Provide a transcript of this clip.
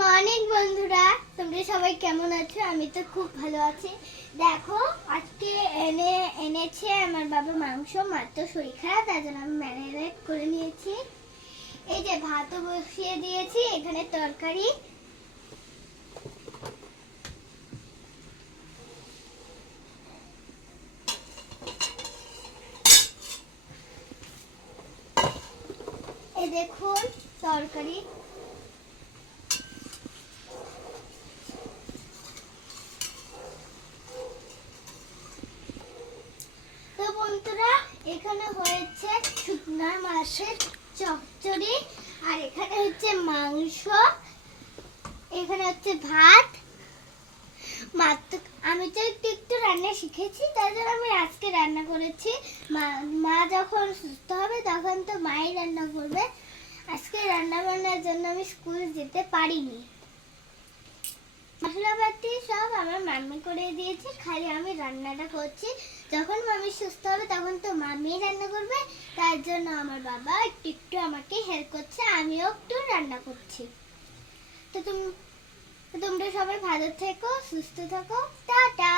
Morning বন্ধুরা, তোমরা সবাই কেমন আছো? আমি তো খুব ভালো আছি। দেখো, আজকে এনে, এনেছে আমার বাবা মাংস মাত্র শরীর খারাপ, তার জন্য আমি ম্যারিনেট করে নিয়েছি। এই যে ভাতও বসিয়ে দিয়েছি, এখানে তরকারি। দেখুন, তরকারি তো বন্ধুরা, এখানে হয়েছে শুকনা মাছের চচ্চড়ি, আর এখানে হচ্ছে মাংস, এখানে হচ্ছে ভাত। মাত্র আমি তো একটু একটু রান্না শিখেছি, তাই জন্য আমি আজকে রান্না করেছি। মা মা যখন সুস্থ হবে তখন তো মাই রান্না করবে। আজকে রান্না বান্নার জন্য আমি স্কুল যেতে পারিনি। মশলাপাতি সব আমার মাম্মি করে দিয়েছে। খালি আমি রান্নাটা করছি। যখন মামি সুস্থ হবে তখন তো মামি রান্না করবে। তার জন্য আমার বাবা একটু একটু আমাকে হেল্প করছে, আমিও একটু রান্না করছি। তো তুমি তোমরা সবাই ভালো থেকো, সুস্থ থাকো। টাটা!